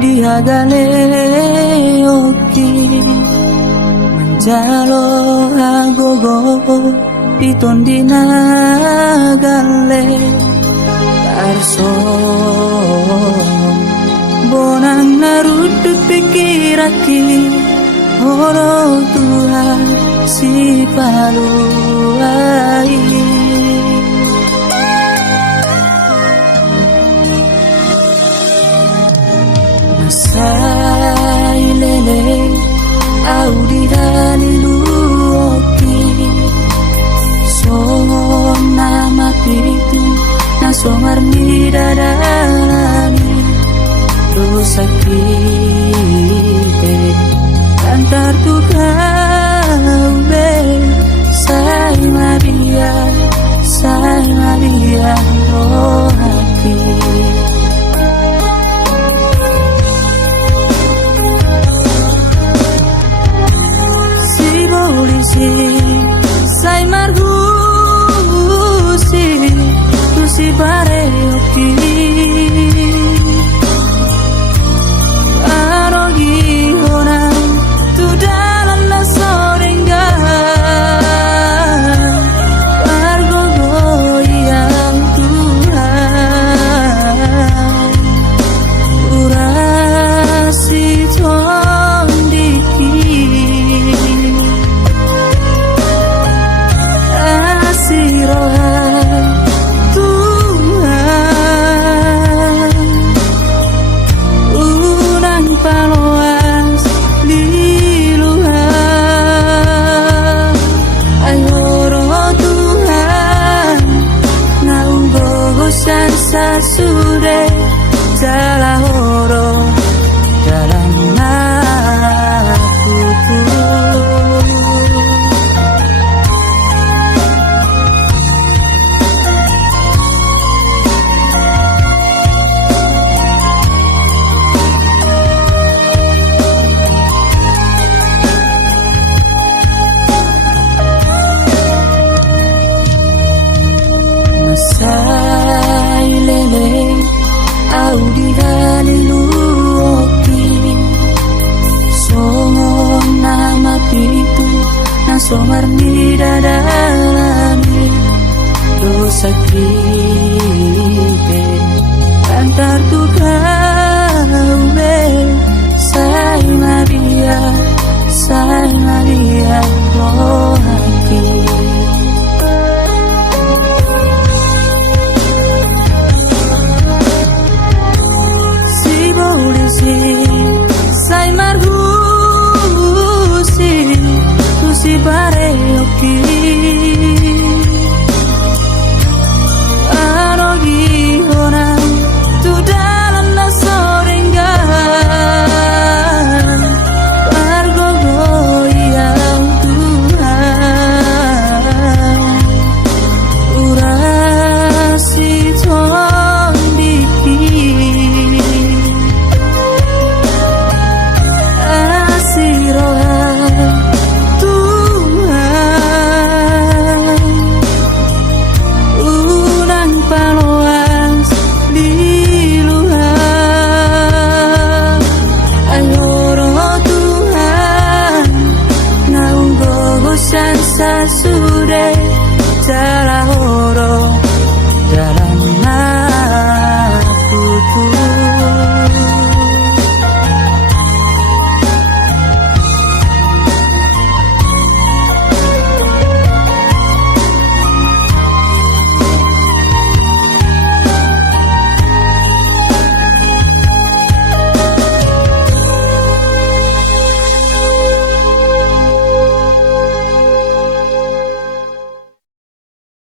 dia gale oki menjalo agogo ditondina gale karso bonang narudut pikiraki horo Tuhan si paluai Masai lele au di dalilu oki sona mapitu na somar ni dadalani dosa kita antar tukau be sai Maria oh hati si polisi sai margusi tu si pare oki Sasude jala horo dalam nakuku au di dalilu oki somon nama pitu na somar ni dadalani dosa kita antar tukau be sai Maria oh hati sai margusi tu si pare oki arogi orang tu dalam nasorengan pargogo yang Tuhan urasi tondiki Sasude